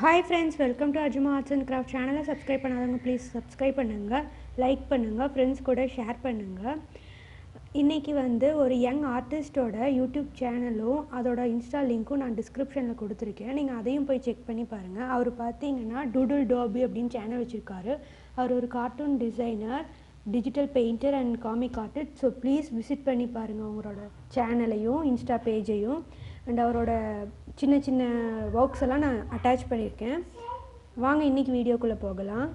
Hi friends, welcome to arjamaartsandcrafts channel. Subscribe பண்ணாதவங்க please subscribe பண்ணுங்க, like பண்ணுங்க, friends கூட share பண்ணுங்க. இன்னைக்கு வந்து ஒரு young artistோட YouTube சேனலும் அதோட Insta லிங்க்கும் நான் descriptionல கொடுத்திருக்கேன். நீங்க அதையும் போய் செக் பண்ணி பாருங்க. அவர் பாத்தீங்கன்னா DOODLE அப்படினு சேனல் வச்சிருக்காரு. அவர் ஒரு cartoon designer, digital painter and comic artist. So please visit பண்ணி பாருங்க அவரோட சேனலையும் Insta பேஜையும். and அவரோட சின்ன சின்ன வர்க்ஸ் எல்லாம் நான் அட்டாச் பண்ணியிருக்கேன். வாங்க இன்னைக்கு வீடியோக்குள்ள போகலாம்.